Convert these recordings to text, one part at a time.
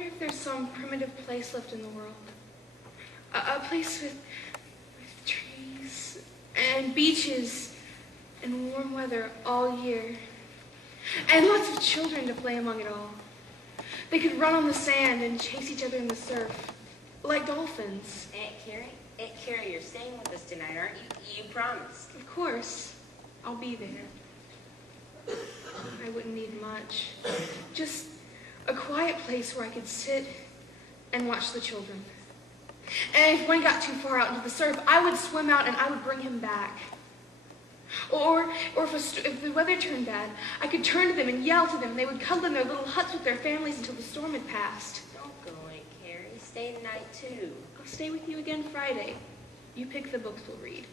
wonder if there's some primitive place left in the world. A place with trees and beaches and warm weather all year. And lots of children to play among it all. They could run on the sand and chase each other in the surf, like dolphins. Aunt Carrie, you're staying with us tonight, aren't you? You promised. Of course. I'll be there. I wouldn't need much. Just a quiet place where I could sit and watch the children. And if one got too far out into the surf, I would swim out and I would bring him back. Or if the weather turned bad, I could turn to them and yell to them. They would cuddle in their little huts with their families until the storm had passed. Don't go, Aunt Carrie. Stay tonight, too. I'll stay with you again Friday. You pick the books we'll read.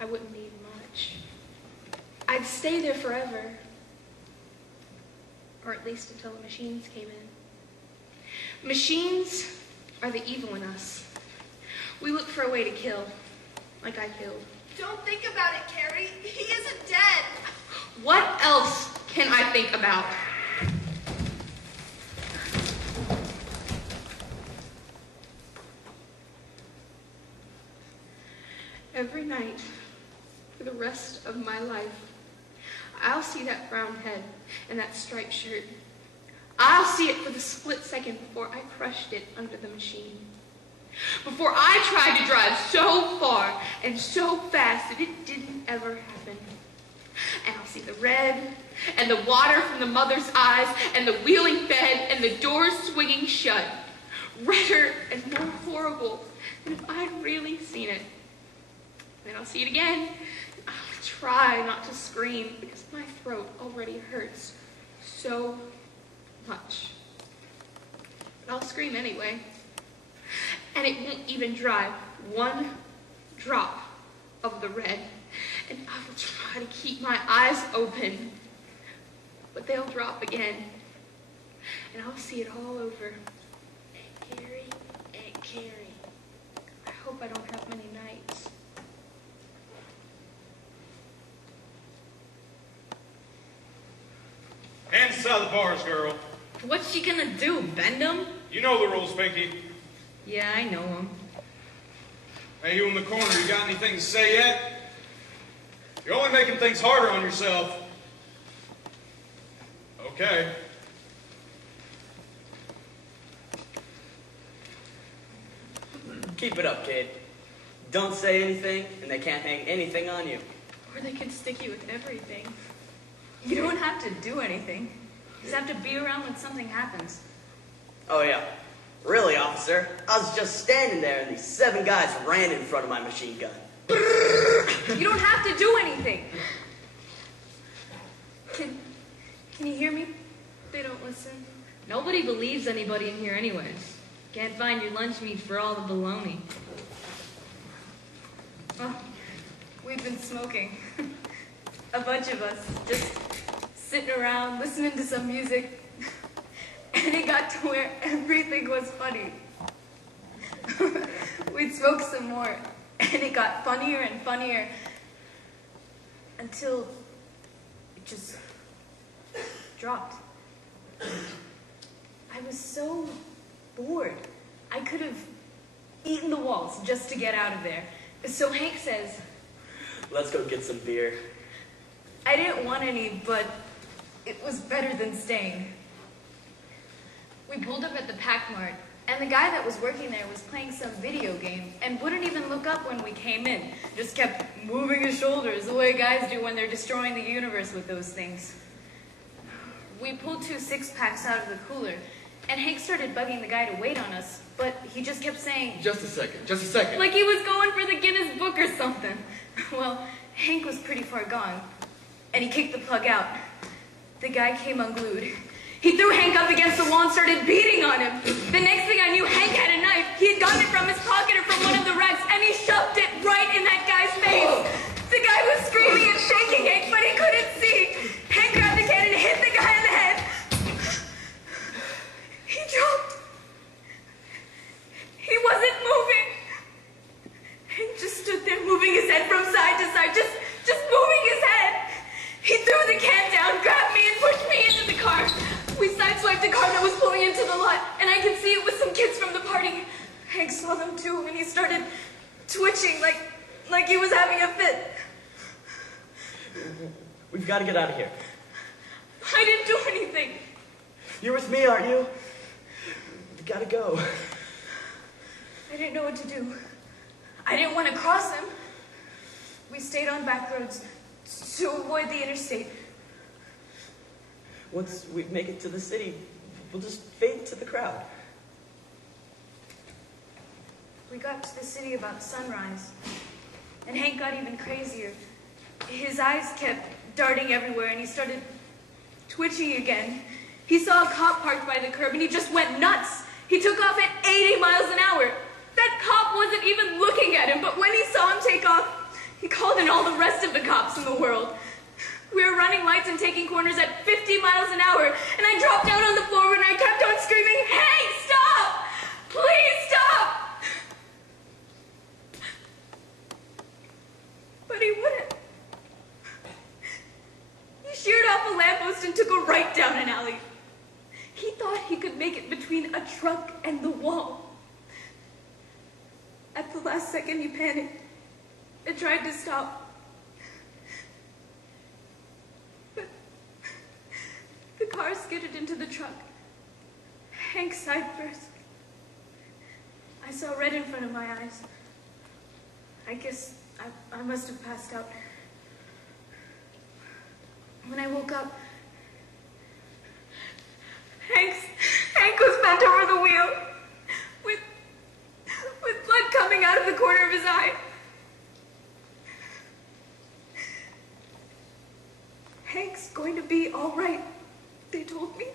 I wouldn't need much. I'd stay there forever. Or at least until the machines came in. Machines are the evil in us. We look for a way to kill, like I killed. Don't think about it, Carrie. He isn't dead. What else can I think about? Every night, for the rest of my life, I'll see that brown head and that striped shirt. I'll see it for the split second before I crushed it under the machine. Before I tried to drive so far and so fast that it didn't ever happen. And I'll see the red and the water from the mother's eyes and the wheeling bed and the doors swinging shut. Redder and more horrible than if I'd really seen it. Then I'll see it again. I'll try not to scream because my throat already hurts so much. But I'll scream anyway. And it won't even dry one drop of the red. And I will try to keep my eyes open. But they'll drop again. And I'll see it all over. Aunt Carrie. I hope I don't have many nights. Hands out of the bars, girl. What's she gonna do, bend them? You know the rules, Pinky. Yeah, I know them. Hey, you in the corner, you got anything to say yet? You're only making things harder on yourself. Okay. Keep it up, kid. Don't say anything, and they can't hang anything on you. Or they could stick you with everything. You don't have to do anything. You just have to be around when something happens. Oh, yeah. Really, officer? I was just standing there, and these 7 guys ran in front of my machine gun. You don't have to do anything. Can you hear me? They don't listen. Nobody believes anybody in here anyways. Can't find your lunch meat for all the baloney. Well, we've been smoking. A bunch of us, just sitting around, listening to some music. And it got to where everything was funny. We'd smoke some more, and it got funnier and funnier until it just dropped. I was so bored. I could have eaten the walls just to get out of there. So Hank says, Let's go get some beer. I didn't want any, but it was better than staying. We pulled up at the Pack Mart, and the guy that was working there was playing some video game and wouldn't even look up when we came in. Just kept moving his shoulders the way guys do when they're destroying the universe with those things. We pulled 2 6-packs out of the cooler, and Hank started bugging the guy to wait on us, but he just kept saying, Just a second. like he was going for the Guinness Book or something. Well, Hank was pretty far gone, and he kicked the plug out. The guy came unglued. He threw Hank up against the wall and started beating on him. The next thing I knew, Hank had a knife. He had gotten it from his pocket or from one of the racks, and he shoved it right in that guy's face. The guy was screaming and shaking Hank, but he couldn't see. Hank grabbed the can and hit the guy in the head. He dropped. He wasn't moving. Hank just stood there moving his head from side to side, just moving his head. He threw the can down, grabbed me, and pushed me into the car. We sideswiped the car that was pulling into the kids from the party. Hank saw them too, and he started twitching like he was having a fit. We've got to get out of here. I didn't do anything. You're with me, aren't you? We gotta go. I didn't know what to do. I didn't want to cross him. We stayed on back roads to avoid the interstate. Once we make it to the city, we'll just fade to the crowd. We got to the city about sunrise, and Hank got even crazier. His eyes kept darting everywhere, and he started twitching again. He saw a cop parked by the curb, and he just went nuts. He took off at 80 miles an hour. That cop wasn't even looking at him, but when he saw him take off, he called in all the rest of the cops in the world. We were running lights and taking corners at 50 miles an hour, and I dropped down on the floor and I kept on screaming, "Hank, stop! Please stop!" But he wouldn't. He sheared off a lamppost and took a right down an alley. He thought he could make it between a truck and the wall. At the last second, he panicked and tried to stop. But the car skidded into the truck. Hank sighed first. I saw red in front of my eyes. I guess I must have passed out. When I woke up, Hank was bent over the wheel with blood coming out of the corner of his eye. Hank's going to be all right, they told me.